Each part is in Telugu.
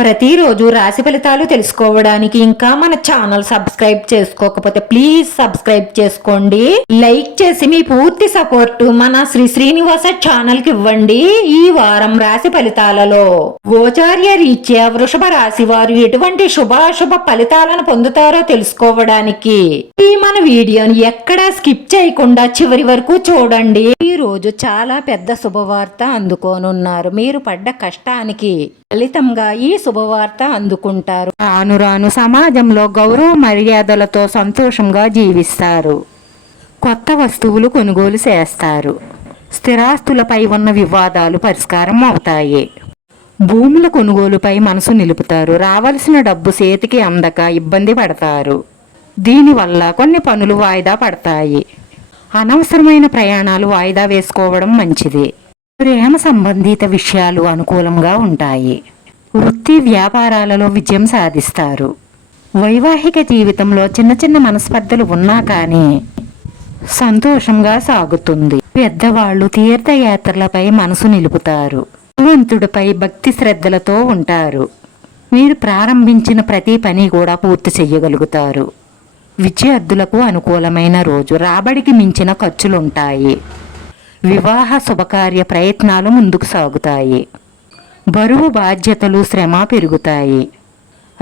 ప్రతిరోజు రాశి ఫలితాలు తెలుసుకోవడానికి ఇంకా మన ఛానల్ సబ్స్క్రైబ్ చేసుకోకపోతే ప్లీజ్ సబ్స్క్రైబ్ చేసుకోండి లైక్ చేసి మీ పూర్తి సపోర్ట్ మన శ్రీ శ్రీనివాస ఛానల్ కి ఇవ్వండి ఈ వారం రాశి ఫలితాలలో గోచార్య రీత్యా వృషభ రాశి వారు ఎటువంటి శుభాశుభ ఫలితాలను పొందుతారో తెలుసుకోవడానికి ఈ మన వీడియోని ఎక్కడా స్కిప్ చేయకుండా చివరి వరకు చూడండి ఈ రోజు చాలా పెద్ద శుభవార్త అందుకోనున్నారు మీరు పడ్డ కష్టానికి ఫలితంగా ఈ శుభవార్త అందుకుంటారు రాను సమాజంలో గౌరవ మర్యాదలతో సంతోషంగా జీవిస్తారు కొత్త వస్తువులు కొనుగోలు చేస్తారు స్థిరాస్తులపై ఉన్న వివాదాలు పరిష్కారం అవుతాయి భూముల కొనుగోలుపై మనసు నిలుపుతారు రావలసిన డబ్బు చేతికి అందక ఇబ్బంది పడతారు దీనివల్ల కొన్ని పనులు వాయిదా పడతాయి అనవసరమైన ప్రయాణాలు వాయిదా వేసుకోవడం మంచిది ప్రేమ సంబంధిత విషయాలు అనుకూలంగా ఉంటాయి వృత్తి వ్యాపారాలలో విజయం సాధిస్తారు వైవాహిక జీవితంలో చిన్న చిన్న మనస్పర్ధలు ఉన్నా కానీ సంతోషంగా సాగుతుంది పెద్దవాళ్ళు తీర్థయాత్రలపై మనసు నిలుపుతారు భగవంతుడిపై భక్తి శ్రద్ధలతో ఉంటారు మీరు ప్రారంభించిన ప్రతి పని కూడా పూర్తి చేయగలుగుతారు విద్యార్థులకు అనుకూలమైన రోజు రాబడికి మించిన ఖర్చులుంటాయి వివాహ శుభకార్య ప్రయత్నాలు ముందుకు సాగుతాయి బరువు బాధ్యతలు శ్రమ పెరుగుతాయి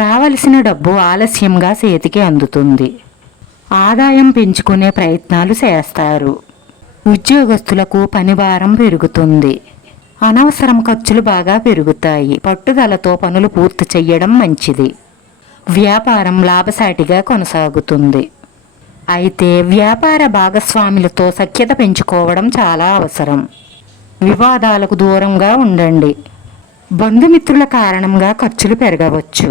రావలసిన డబ్బు ఆలస్యంగా చేతికి అందుతుంది ఆదాయం పెంచుకునే ప్రయత్నాలు చేస్తారు ఉద్యోగస్తులకు పనిభారం పెరుగుతుంది అనవసరం ఖర్చులు బాగా పెరుగుతాయి పట్టుదలతో పనులు పూర్తి చేయడం మంచిది వ్యాపారం లాభసాటిగా కొనసాగుతుంది అయితే వ్యాపార భాగస్వాములతో సఖ్యత పెంచుకోవడం చాలా అవసరం వివాదాలకు దూరంగా ఉండండి బంధుమిత్రుల కారణంగా ఖర్చులు పెరగవచ్చు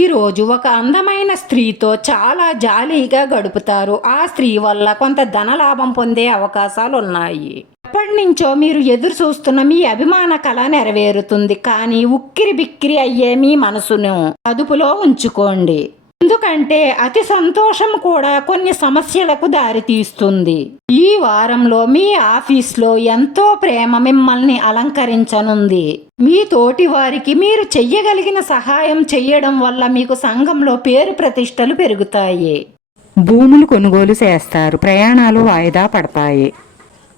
ఈరోజు ఒక అందమైన స్త్రీతో చాలా జాలీగా గడుపుతారు ఆ స్త్రీ వల్ల కొంత ధనలాభం పొందే అవకాశాలు ఉన్నాయి ఎప్పటి నుంచో మీరు ఎదురు చూస్తున్న మీ అభిమాన కళ నెరవేరుతుంది కానీ ఉక్కిరి బిక్కిరి అయ్యే మీ మనసును అదుపులో ఉంచుకోండి ఎందుకంటే అతి సంతోషం కూడా కొన్ని సమస్యలకు దారితీస్తుంది ఈ వారంలో మీ ఆఫీస్లో ఎంతో ప్రేమ మిమ్మల్ని అలంకరించనుంది మీ తోటి వారికి మీరు చెయ్యగలిగిన సహాయం చెయ్యడం వల్ల మీకు సంఘంలో పేరు ప్రతిష్టలు పెరుగుతాయి భూములు కొనుగోలు చేస్తారు ప్రయాణాలు వాయిదా పడతాయి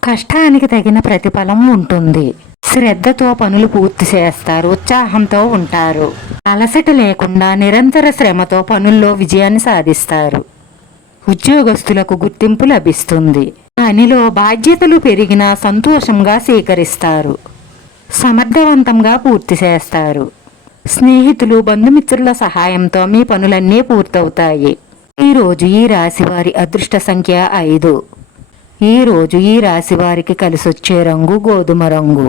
కష్టానికి తగిన ప్రతిఫలం ఉంటుంది శ్రద్ధతో పనులు పూర్తి చేస్తారు ఉత్సాహంతో ఉంటారు అలసట లేకుండా నిరంతర శ్రమతో పనుల్లో విజయాన్ని సాధిస్తారు ఉద్యోగస్తులకు గుర్తింపు లభిస్తుంది పనిలో బాధ్యతలు పెరిగిన సంతోషంగా స్వీకరిస్తారు సమర్థవంతంగా పూర్తి చేస్తారు స్నేహితులు బంధుమిత్రుల సహాయంతో మీ పనులన్నీ పూర్తవుతాయి ఈరోజు ఈ రాశి వారి అదృష్ట సంఖ్య ఐదు ఈరోజు ఈ రాశి వారికి కలిసొచ్చే రంగు గోధుమ రంగు